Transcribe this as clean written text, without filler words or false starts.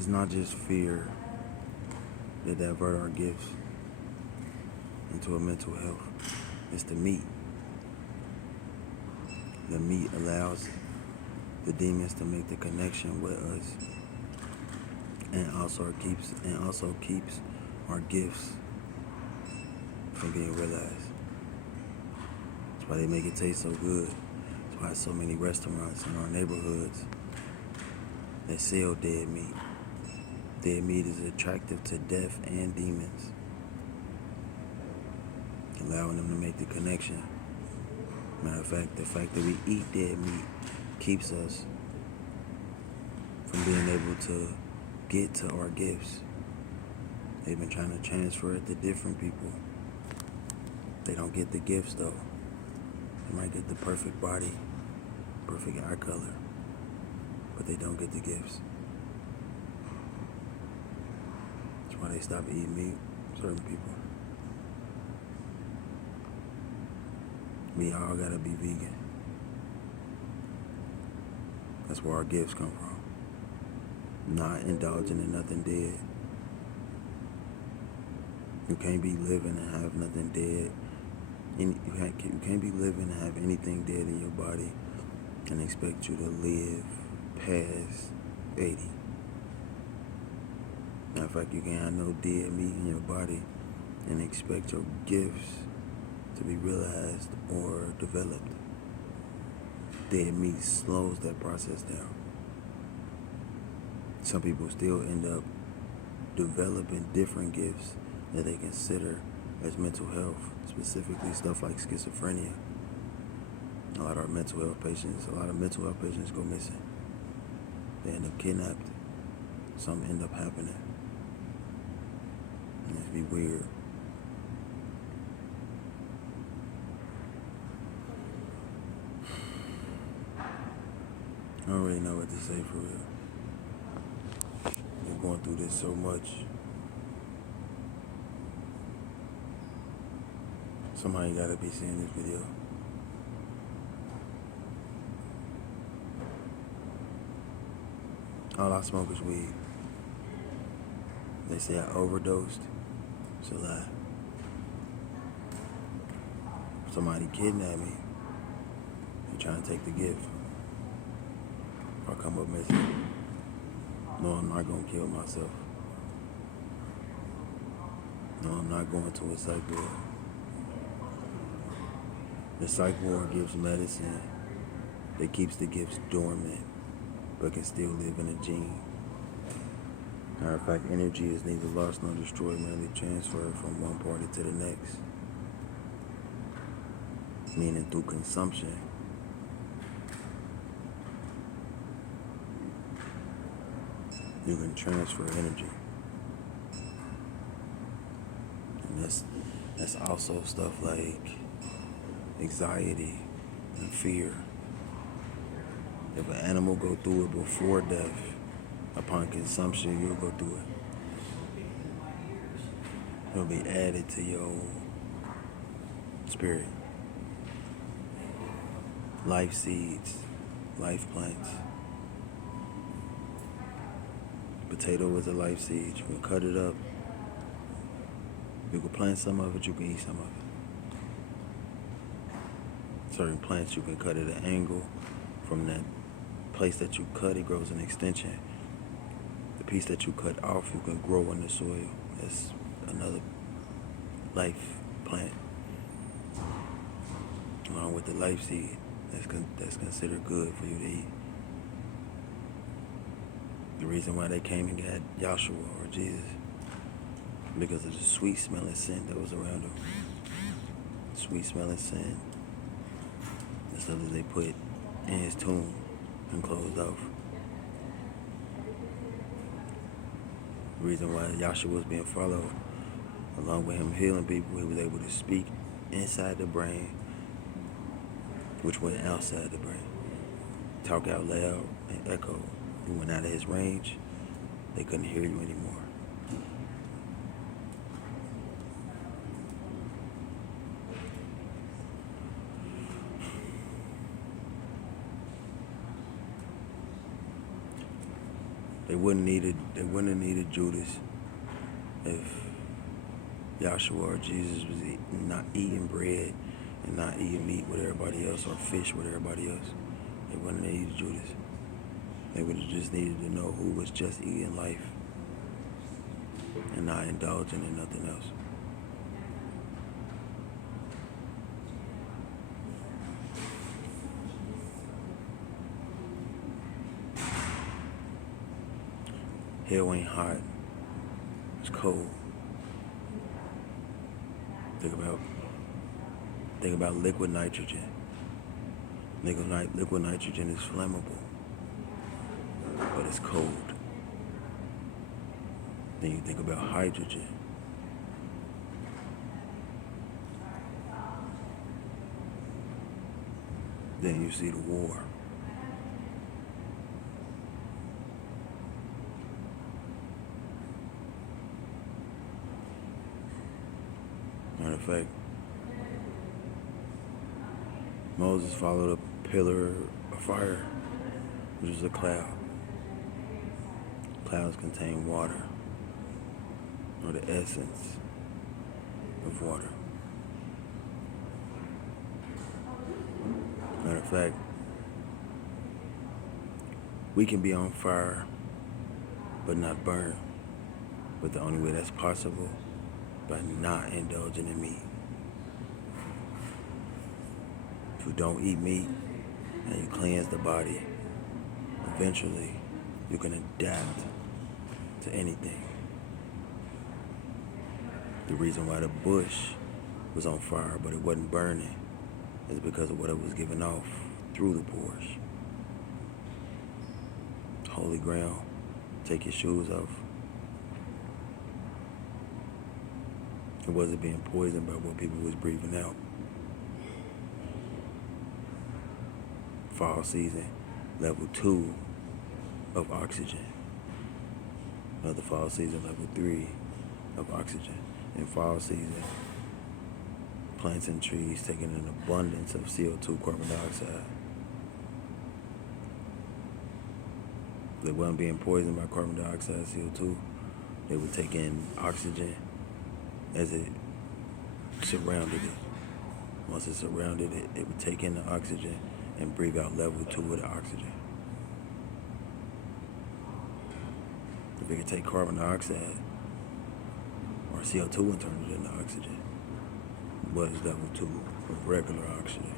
It's not just fear that divert our gifts into a mental health. It's the meat. The meat allows the demons to make the connection with us, and also keeps our gifts from being realized. That's why they make it taste so good. That's why so many restaurants in our neighborhoods that sell dead meat. Dead meat is attractive to death and demons, allowing them to make the connection. Matter of fact, the fact that we eat dead meat keeps us from being able to get to our gifts. They've been trying to transfer it to different people. They don't get the gifts though. They might get the perfect body, perfect eye color, but they don't get the gifts. That's why they stop eating meat, certain people. We all gotta be vegan. That's where our gifts come from. Not indulging in nothing dead. You can't be living and have nothing dead. You can't be living and have anything dead in your body and expect you to live past 80. Matter of fact, you can't have no dead meat in your body and expect your gifts to be realized or developed. Dead meat slows that process down. Some people still end up developing different gifts that they consider as mental health, specifically stuff like schizophrenia. A lot of mental health patients go missing. They end up kidnapped. Some end up happening. And it'd be weird. I don't really know what to say for real. We're going through this so much. Somebody gotta be seeing this video. All I smoke is weed. They say I overdosed. It's a lie. Somebody kidnapped me. They're trying to take the gift. If I come up missing, no, I'm not gonna kill myself. No, I'm not going to a psych ward. The psych ward gives medicine that keeps the gifts dormant, but can still live in a gene. Matter of fact, energy is neither lost nor destroyed, merely transferred from one party to the next. Meaning through consumption. You can transfer energy. And that's also stuff like anxiety and fear. If an animal go through it before death, upon consumption, you'll go through it. It'll be added to your spirit. Life seeds, life plants. Potato is a life seed. You can cut it up. You can plant some of it, you can eat some of it. Certain plants you can cut at an angle. From that place that you cut, it grows an extension. The piece that you cut off, you can grow in the soil. That's another life plant. Along with the life seed, that's considered good for you to eat. The reason why they came and got Yahshua or Jesus, because of the sweet smelling scent that was around him. Sweet smelling scent. The stuff that they put in his tomb and closed off. The reason why Yahshua was being followed, along with him healing people, he was able to speak inside the brain, which went outside the brain. Talk out loud and echo. You went out of his range, they couldn't hear you anymore. They wouldn't have needed Judas if Yahshua or Jesus was not eating bread and not eating meat with everybody else or fish with everybody else. They wouldn't have needed Judas. They would have just needed to know who was just eating life and not indulging in nothing else. Hell ain't hot. It's cold. Think about liquid nitrogen. Liquid nitrogen is flammable, but it's cold. Then you think about hydrogen. Then you see the war. Matter of fact, Moses followed a pillar of fire, which was a cloud. Clouds contain water, or the essence of water. Matter of fact, we can be on fire but not burn. But the only way that's possible by not indulging in meat. If you don't eat meat and you cleanse the body, eventually you can adapt to anything. The reason why the bush was on fire but it wasn't burning is because of what it was giving off through the pores. Holy ground, take your shoes off. It wasn't being poisoned by what people was breathing out. Fall season, level 2 of oxygen. Another fall season, level 3 of oxygen. In fall season, plants and trees taking an abundance of CO2, carbon dioxide. They weren't being poisoned by carbon dioxide, CO2. They would take in oxygen as it surrounded it. Once it surrounded it, it would take in the oxygen and breathe out level 2 of the oxygen. If it could take carbon dioxide or CO2 and turn it into oxygen, what is level 2 of regular oxygen?